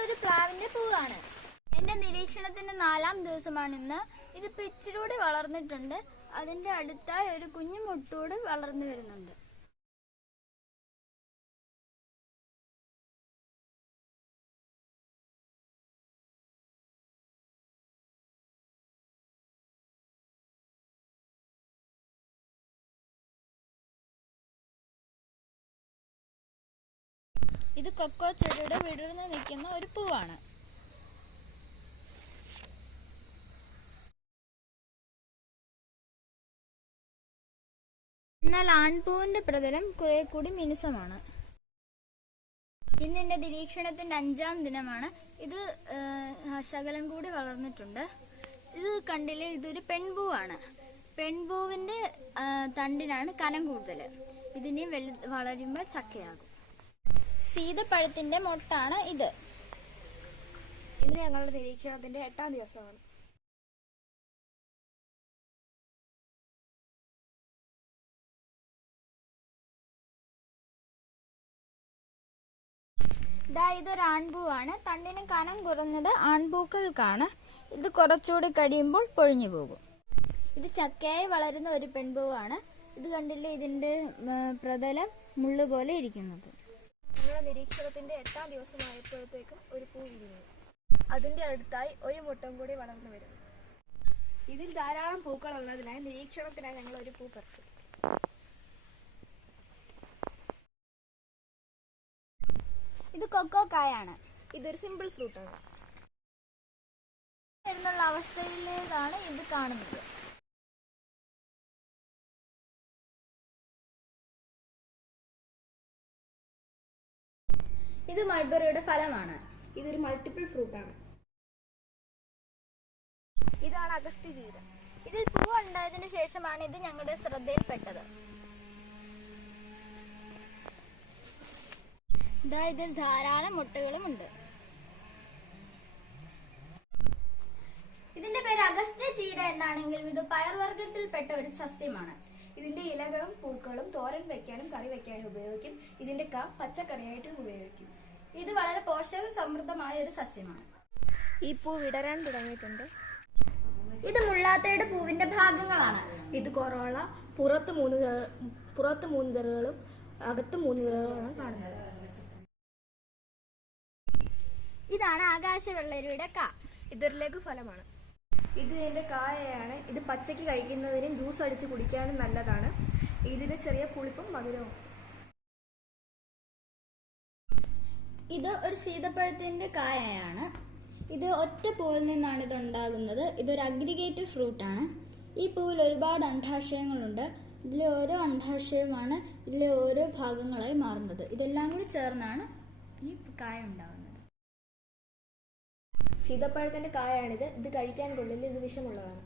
ഇതൊരു പ്ലാവിന്റെ പൂവാണ്. എന്റെ നിരീക്ഷണത്തിന്റെ 4ാം ദിവസമാണ് ഇന്ന്. ഇതിപ്പോ ഇച്ചിരൂടെ വളർന്നിട്ടുണ്ട്. അതിന്റെ അടുത്തായി ഒരു കുഞ്ഞു മുട്ടൂടെ വളർന്നു വരുന്നുണ്ട്. ഇത് കൊക്കോ ചെടിയുടെ വിടർന്ന് നിൽക്കുന്ന ഒരു പൂവാണ്. എന്നാൽ ആൺപൂവിന്റെ പ്രതലം കുറെ കൂടി മിനുസമാണ്. ഇന്ന് എന്റെ നിരീക്ഷണത്തിന്റെ 5ാം ദിനമാണ്. ഇത് ശകലം കൂടി വളർന്നിട്ടുണ്ട്. ഇത് കണ്ടില്ലേ, ഇതൊരു പെൺപൂവാണ്. പെൺപൂവിന്റെ തണ്ടിനാണ് കനം കൂടുതൽ. ഇതിനെ വളരുമ്പോൾ ചക്കയാകും. സീതപ്പഴത്തിന്റെ മൊട്ടാണ് ഇത്. ഇന്ന് ഞങ്ങളുടെ നിരീക്ഷണത്തിന്റെ 8ാം ദിവസമാണ്. ഇതൊരു ആൺപൂവാണ്. തണ്ടിന് കനം കുറഞ്ഞത് ആൺപൂക്കൾക്കാണ്. ഇത് കുറച്ചുകൂടി കഴിയുമ്പോൾ പൊഴിഞ്ഞു പോകും. ഇത് ചക്കയായി വളരുന്ന ഒരു പെൺപൂവാണ്. ഇത് കണ്ടില്ലേ, ഇതിന്റെ പ്രതലം മുള്ളു പോലെ ഇരിക്കുന്നത്. ഞങ്ങളുടെ നിരീക്ഷണത്തിന്റെ 8ാം ദിവസമായപ്പോഴത്തേക്കും ഒരു പൂ വിരിഞ്ഞു. അതിന്റെ അടുത്തായി ഒരു മുട്ടം കൂടി വളർന്നു വരും. ഇതിൽ ധാരാളം പൂക്കൾ ഉള്ളതിനായി നിരീക്ഷണത്തിനായി ഞങ്ങൾ ഒരു പൂ പറിച്ചു. ഇത് കൊക്കോ കായാണ്. ഇതൊരു സിമ്പിൾ ഫ്രൂട്ടാണ്. എന്നുള്ള അവസ്ഥയിലേക്കാണ് ഇത് കാണുന്നത്. ഇത് മൾബറിയുടെ ഫലമാണ്. ഇതൊരു മൾട്ടിപ്പിൾ ഫ്രൂട്ടാണ്. ഇതാണ് അഗസ്ത്യ ചീര. ഇതിൽ പൂ ഉണ്ടായതിനു ശേഷമാണ് ഇത് ഞങ്ങളുടെ ശ്രദ്ധയിൽപ്പെട്ടത്. ഇതിൽ ധാരാളം മുട്ടകളും ഉണ്ട്. ഇതിന്റെ പേര് അഗസ്ത്യ ചീര എന്നാണെങ്കിലും ഇത് പയർവർഗ്ഗത്തിൽപ്പെട്ട ഒരു സസ്യമാണ്. ഇതിന്റെ ഇലകളും പൂക്കളും തോരൻ വെക്കാനും കറി വെക്കാനും ഉപയോഗിക്കും. ഇതിന്റെ പച്ചക്കറിയായിട്ടും ഉപയോഗിക്കും. ഇത് വളരെ പോഷക സമൃദ്ധമായ ഒരു സസ്യമാണ്. ഈ പൂ വിടരാൻ തുടങ്ങിയിട്ടുണ്ട്. ഇത് മുള്ളാത്തയുടെ പൂവിന്റെ ഭാഗങ്ങളാണ്. ഇത് കൊറോള. പുറത്ത് 3 തറുകളും അകത്ത് 3 തറുകളാണ് കാണുന്നത്. ഇതാണ് ആകാശവെള്ളരിയുടെ ഇതൊരു ലഘുഫലമാണ്. ഇത് ഇതിന്റെ കായയാണ്. ഇത് പച്ചയ്ക്ക് കഴിക്കുന്നതിനും ജ്യൂസ് അടിച്ച് കുടിക്കാനും നല്ലതാണ്. ഇതിന് ചെറിയ പുളിപ്പും മധുരവും. ഇത് ഒരു സീതപ്പഴത്തിന്റെ കായയാണ്. ഇത് ഒറ്റ പൂവിൽ നിന്നാണ് ഇത് ഉണ്ടാകുന്നത്. ഇതൊരു അഗ്രിഗേറ്റീവ് ഫ്രൂട്ടാണ്. ഈ പൂവിൽ ഒരുപാട് അണ്ഡാശയങ്ങളുണ്ട്. ഇതിലെ ഓരോ അണ്ഡാശയവുമാണ് ഇതിലെ ഓരോ ഭാഗങ്ങളായി മാറുന്നത്. ഇതെല്ലാം കൂടി ചേർന്നാണ് ഈ കായ ഉണ്ടാകുന്നത്. സീതപ്പഴത്തിന്റെ കായാണിത്. ഇത് കഴിക്കാൻ കൊള്ളില്ല. ഇത് വിഷമുള്ളതാണ്.